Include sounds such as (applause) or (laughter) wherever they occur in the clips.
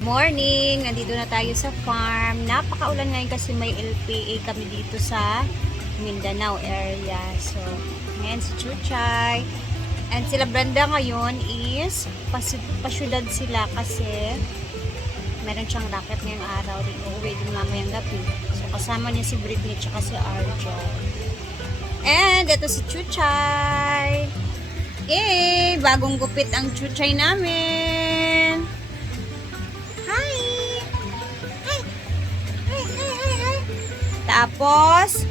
Morning! Nandito na tayo sa farm. Napakaulan ngayon kasi may LPA kami dito sa Mindanao area. So, ngayon si Chuchay. And sila Brenda ngayon is pasyudad sila kasi meron siyang racket ngayong araw. Di uuwi din mamayang gabi. So, kasama niya si Britney at si Arjo. And ito si Chuchay. Eh, bagong gupit ang Chuchay namin. Hi! Hi! Hi, hi. Tapos,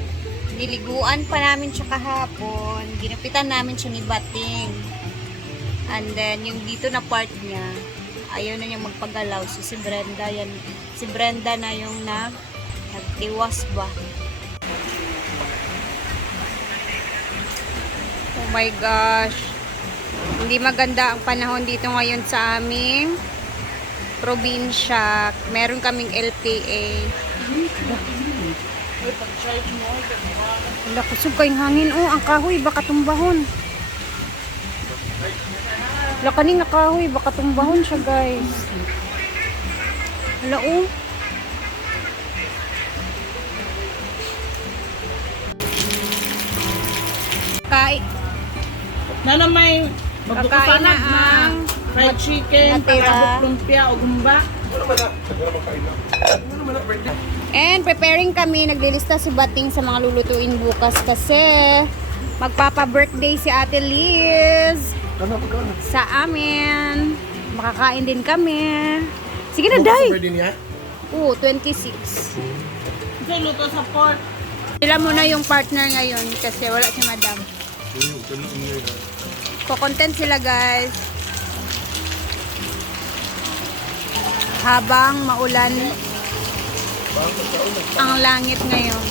niliguan pa namin siya kahapon. Ginupitan namin siya ni Bating. And then, yung dito na part niya, ayaw na niyang magpagalaw. So, si Brenda, yan, si Brenda na yung nag, nagtiwas ba. Oh my gosh. Hindi maganda ang panahon dito ngayon sa aming probinsya. Meron kaming LPA. Wala kusog kayong hangin. Oh, ang kahoy, baka tumbahon. Wala kaning kahoy, baka tumbahon siya, guys. Wala, oh. Kay, Na na may Kakain na ang fried chicken, natira. palabok lumpia o gumba. Ano? Ano? Ano? And preparing kami, naglilista si Bating sa mga lulutuin bukas kasi magpapa-birthday si Ate Liz Ano, sa amin. Makakain din kami. Sige na, Day! Oo, 26. Kasi luto sa pork. Sila muna yung partner ngayon kasi wala si Madam. Ko-content sila, guys. Habang maulan ang langit ngayon.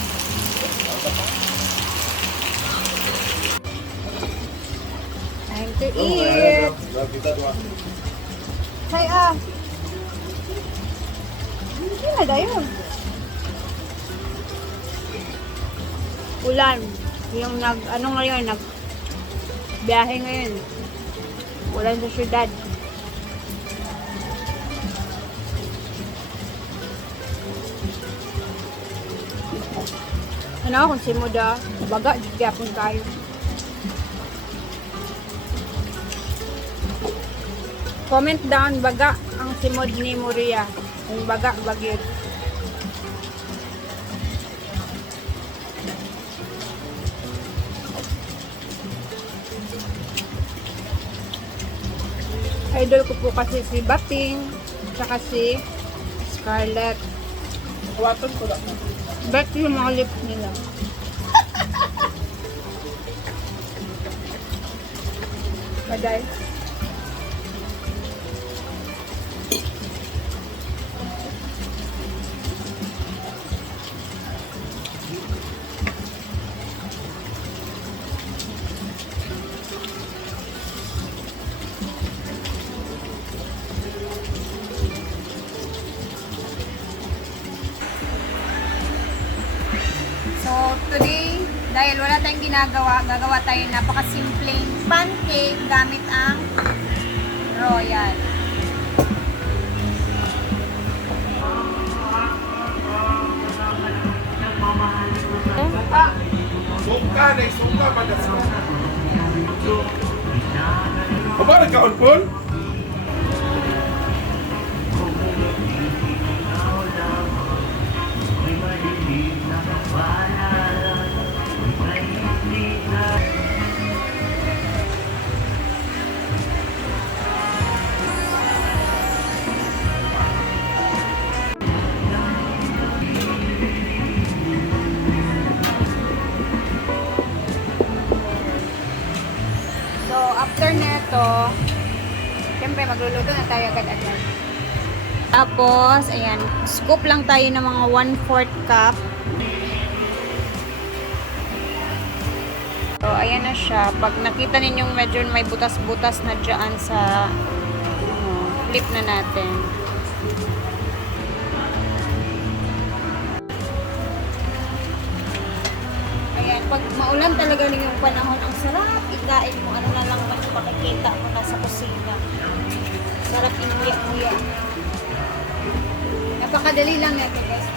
Time to eat. Hay ah. Hindi na dayon. Ulan. Yung nag, ano ngayon, nag biyahe ngayon. Ulan sa syudad. Ano kung si Muda, baga, gyapon kayo. Comment down baga ang simod ni Muria. Kung baga bagit. Idol ko po kasi si Bating, tsaka si Scarlett. Kawaton ko lang. Bet yung mga lips nila. Baday. So, tayong ginagawa, gagawa tayo ng napakasimpleng pancake gamit ang royal. Sungka na, sungka pa na sungka. O ba, Tapos, ayan, scoop lang tayo ng mga 1-4 cup. So, ayan na siya. Pag nakita ninyong medyo may butas-butas na dyan sa ano, flip na natin. pag maulan talaga yung panahon, ang sarap ikain mo. Ano na lang man makikita mo nasa kusina. Sarap inuya-uya. Napakadali lang nito guys.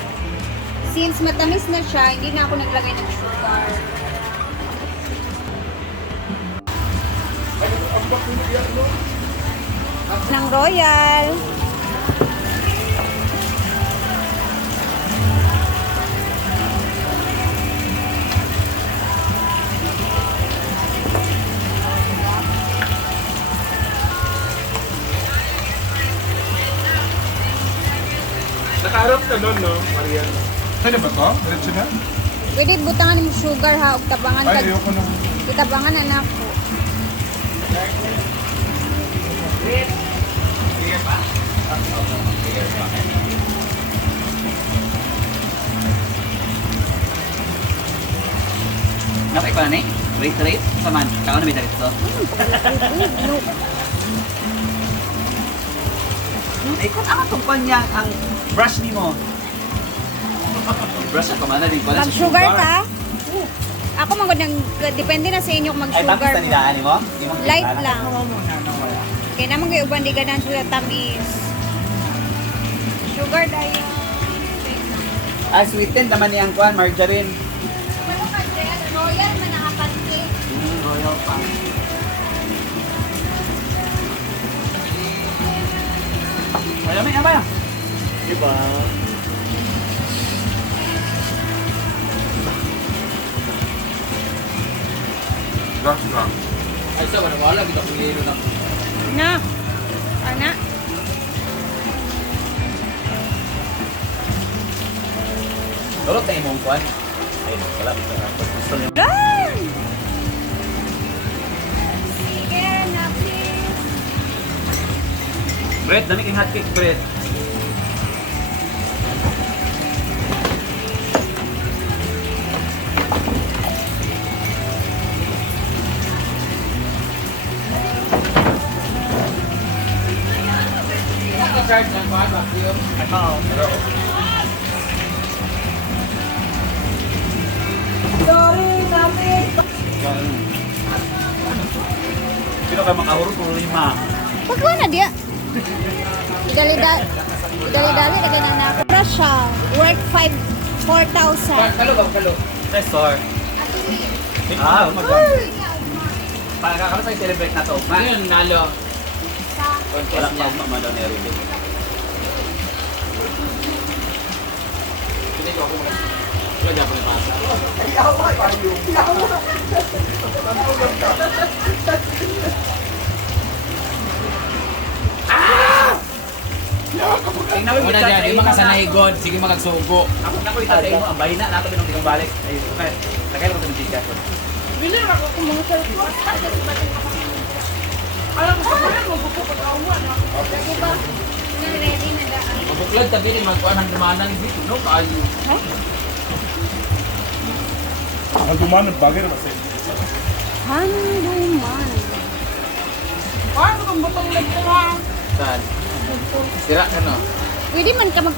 Since matamis na siya, hindi na ako naglagay ng sugar. Ng royal. Nun, no, Marian? Kaya ba to? Diretso na? Pwede butangan ng sugar ha, ug tabangan Ay, ka. ayoko na. Itabangan anak ko. Napay pa na eh. Rate rate. Saman. Kao na may dalit to. Eh, kung ako itong kanya ang brush ni mo. brush ako man na din pala Mag sugar ta? Ako magod ng depende na sa inyo kung mag Ay, sugar tamis na mo. nilaan mo? Light nilaan. lang. Kaya naman kayo uban di ganan sila tamis. Sugar dayo. Ah, sweetened naman niyang kuhan, margarine. Ano ka dyan? Royal man nakapante. Mm, royal pan. Ay, may amay. Diba? Gas na. Ay, sa wala wala kita pili na. Na. Ana. Dorot na imong kuhan. Ay, wala na. Gusto niyo. Run! Sige na please. Bread, dami kang hotcake bread. Sino ka makahuro kung lima? Pagkuha na diya. Idali-dali. Idali-dali na ganyan na ako. Fresh siya. Worth 5 4,000. Kalo ba? Kalo. Resort. Ah, oh my God. Para kakalo sa celebrate na to. Ma. Yun, nalo. Wala pa akong mamalo ni Eric. Hindi ko ako mag... Wala dapat na pasa. Tingnan mo yung dyan, di makasanay God, sige magagsugo. Ako na ko itatay mo, ang bahina nato binong tingong balik. Ay, okay. Lagay mo ito ng tigas. Bili na ako kung mga cellphone. Alam mo, sa mga magpupupag ako. Di ba? Mabuklad tabi rin, magkuhan ng dumanan. No, kayo. Ang dumanong bagay naman sa'yo. Handuman. Paano kung butong ko ha? Saan? Sira ka no? Pwede man ka sa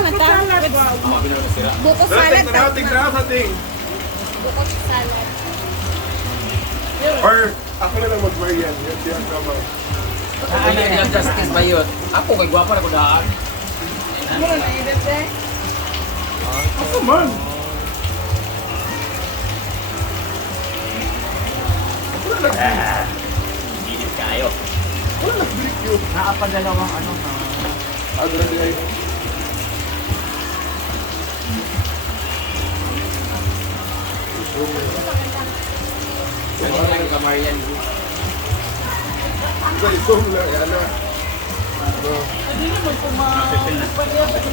mata. Buko salad. tingnan na sa ting. Buko salad. Or, ako na lang mag-Marian. Yan siya naman. Ano yung justice ba yun? Ako kay gwapa na ko daan. Mura na edit eh. Ako man. Init kayo. wala nag-break yun. Nakapadalawang ano na. Grabe ay. Ano lang ka Marian? Ito, ito. Ano? Din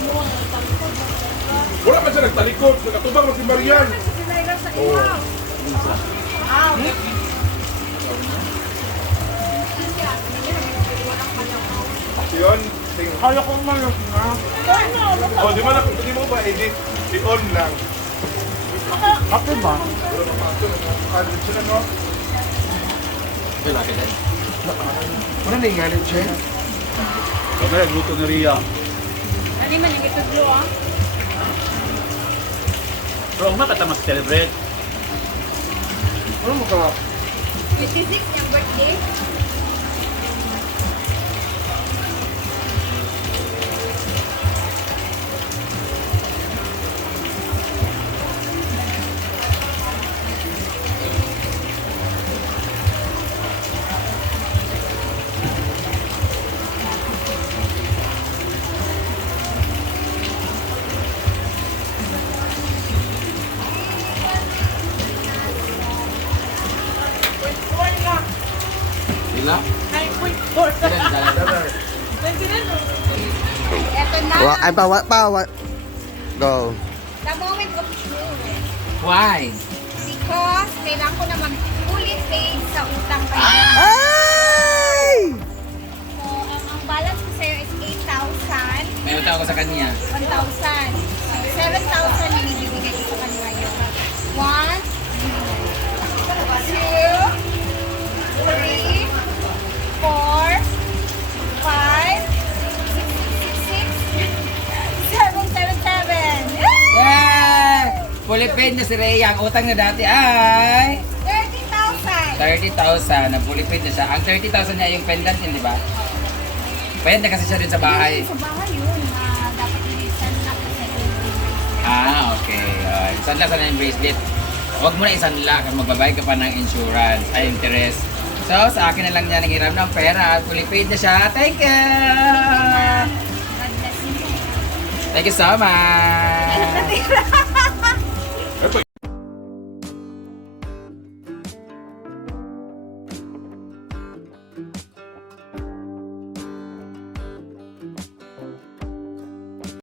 mo. Wala pa siya nagtalikod. Nakatubang mo si Marian. Oo. Ah, Yun. Ting. kaya ko malok na. Ano? Oh, di ba na, hindi mo ba edit? I-on lang. Ako ba? Pero napasok na. Ah, dito sila, no? Wala ka dyan. Ano na yung ngalit siya? Kaya nagluto ni Ria. Ano man yung itudlo ah? Pero ang makata mag-celebrate. Ano mo ka? 56 yung birthday. Na. Wa, pa, wa. Go. The moment of truth. Why? Because kailangan ko naman fully Fully paid na si Rhea. Ang utang na dati ay 30,000. 30,000. Ang fully paid na siya. Ang 30,000 niya yung pendant yun, di ba? Pwede kasi siya din sa bahay. Sa bahay yun na dapat ilisan na kasi Ah, okay. Uh, sanla sana yung bracelet. Huwag mo na isanla kasi magbabayad ka pa ng insurance, ay interest. So, sa akin na lang niya nangiram ng pera at fully paid na siya. Thank you! God bless you. Thank you so much! (laughs)